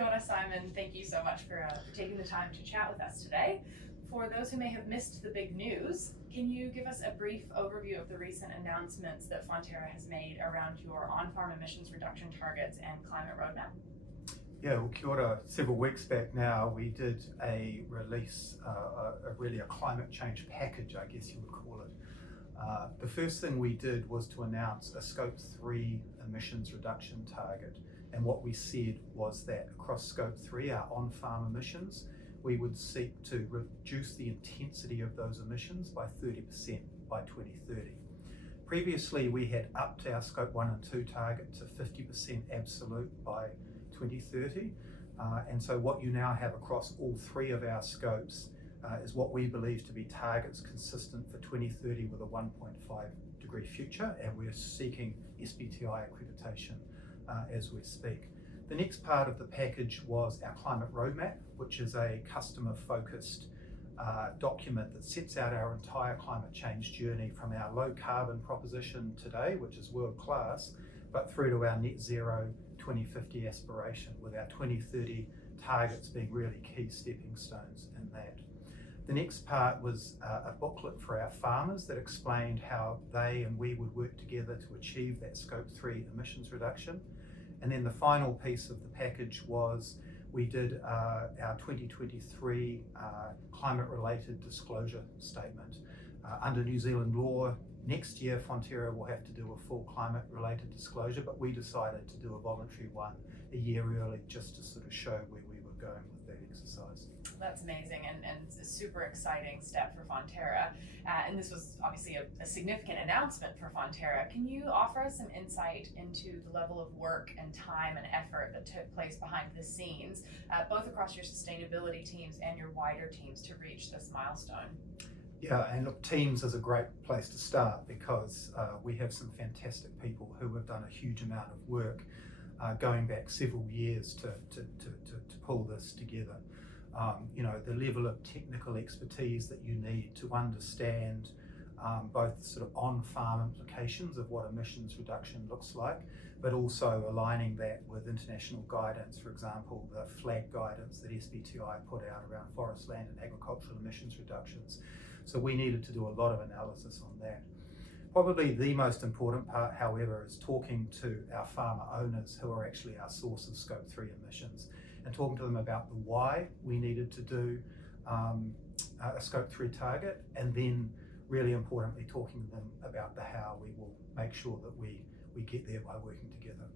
Kia ora, Simon. Thank you so much for taking the time to chat with us today. For those who may have missed the big news, can you give us a brief overview of the recent announcements that Fonterra has made around your on-farm emissions reduction targets and climate roadmap? Yeah, well, kia ora. Several weeks back now, we did a release, really a climate change package, I guess you would call it. The first thing we did was to announce a Scope 3 emissions reduction target. And what we said was that across Scope 3, our on-farm emissions, we would seek to reduce the intensity of those emissions by 30% by 2030. Previously, we had upped our Scope 1 and 2 target to 50% absolute by 2030. And so what you now have across all three of our scopes is what we believe to be targets consistent for 2030 with a 1.5 degree future, and we're seeking SBTI accreditation as we speak. The next part of the package was our climate roadmap, which is a customer-focused document that sets out our entire climate change journey from our low carbon proposition today, which is world class, but through to our net zero 2050 aspiration, with our 2030 targets being really key stepping stones in that. The next part was a booklet for our farmers that explained how they and we would work together to achieve that Scope 3 emissions reduction. And then the final piece of the package was we did our 2023 climate-related disclosure statement. Under New Zealand law, next year Fonterra will have to do a full climate-related disclosure, but we decided to do a voluntary one a year early just to sort of show where we were going with that exercise. That's amazing and a super exciting step for Fonterra. And this was obviously a significant announcement for Fonterra. Can you offer us some insight into the level of work and time and effort that took place behind the scenes, both across your sustainability teams and your wider teams to reach this milestone? Yeah, and look, teams is a great place to start because we have some fantastic people who have done a huge amount of work going back several years to pull this together. You know, the level of technical expertise that you need to understand both sort of on-farm implications of what emissions reduction looks like, but also aligning that with international guidance, for example, the flag guidance that SBTI put out around forest, land and agricultural emissions reductions. So we needed to do a lot of analysis on that. Probably the most important part, however, is talking to our farmer owners who are actually our source of Scope 3 emissions, and talking to them about the why we needed to do a Scope 3 target, and then really importantly talking to them about the how we will make sure that we get there by working together.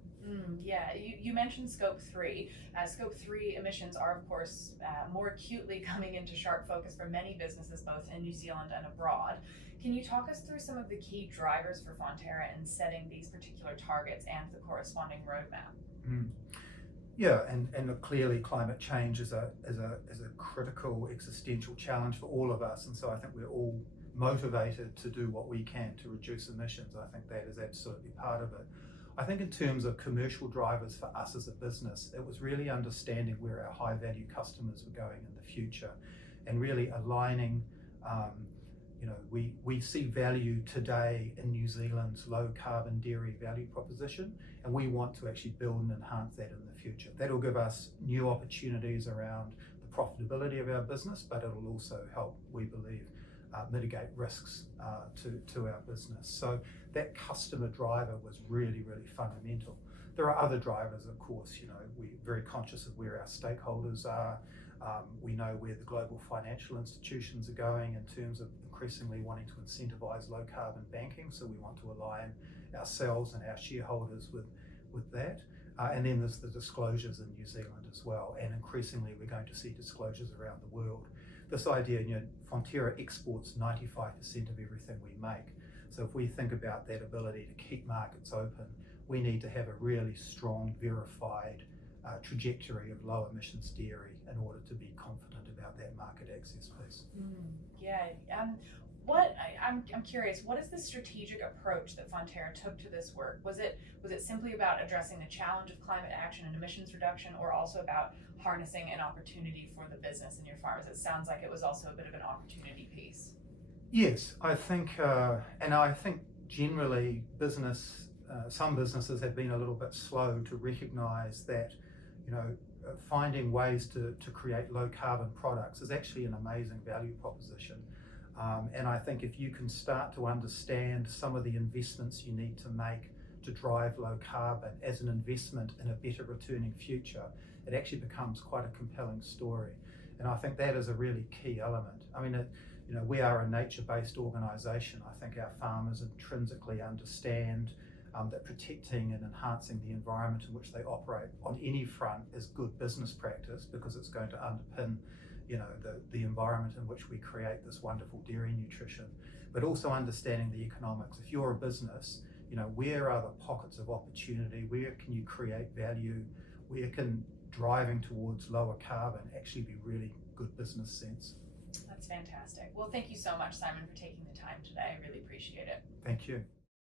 Yeah, you mentioned Scope 3. Scope 3 emissions are, of course, more acutely coming into sharp focus for many businesses, both in New Zealand and abroad. Can you talk us through some of the key drivers for Fonterra in setting these particular targets and the corresponding roadmap? Yeah, and clearly climate change is a critical existential challenge for all of us, and so I think we're all motivated to do what we can to reduce emissions. I think that is absolutely part of it. I think in terms of commercial drivers for us as a business, it was really understanding where our high value customers were going in the future and really aligning, you know, we see value today in New Zealand's low carbon dairy value proposition, and we want to actually build and enhance that in the future. That'll give us new opportunities around the profitability of our business, but it'll also help, we believe, mitigate risks to our business. So that customer driver was really, really fundamental. There are other drivers, of course. You know, we're very conscious of where our stakeholders are. We know where the global financial institutions are going in terms of increasingly wanting to incentivize low carbon banking. So we want to align ourselves and our shareholders with that. And then there's the disclosures in New Zealand as well. And increasingly we're going to see disclosures around the world. This idea, you know, Fonterra exports 95% of everything we make. So if we think about that ability to keep markets open, we need to have a really strong, verified trajectory of low emissions dairy in order to be confident about that market access piece. Yeah. I'm curious, what is the strategic approach that Fonterra took to this work? Was it simply about addressing the challenge of climate action and emissions reduction, or also about harnessing an opportunity for the business and your farmers? It sounds like it was also a bit of an opportunity piece. Yes, I think, and I think generally some businesses have been a little bit slow to recognise that, you know, finding ways to create low carbon products is actually an amazing value proposition. And I think if you can start to understand some of the investments you need to make to drive low carbon as an investment in a better returning future, it actually becomes quite a compelling story. And I think that is a really key element. I mean, we are a nature-based organisation. I think our farmers intrinsically understand that protecting and enhancing the environment in which they operate on any front is good business practice, because it's going to underpin the environment in which we create this wonderful dairy nutrition, but also understanding the economics. If you're a business, where are the pockets of opportunity? Where can you create value? Where can driving towards lower carbon actually be really good business sense? That's fantastic. Well, thank you so much, Simon, for taking the time today. I really appreciate it. Thank you.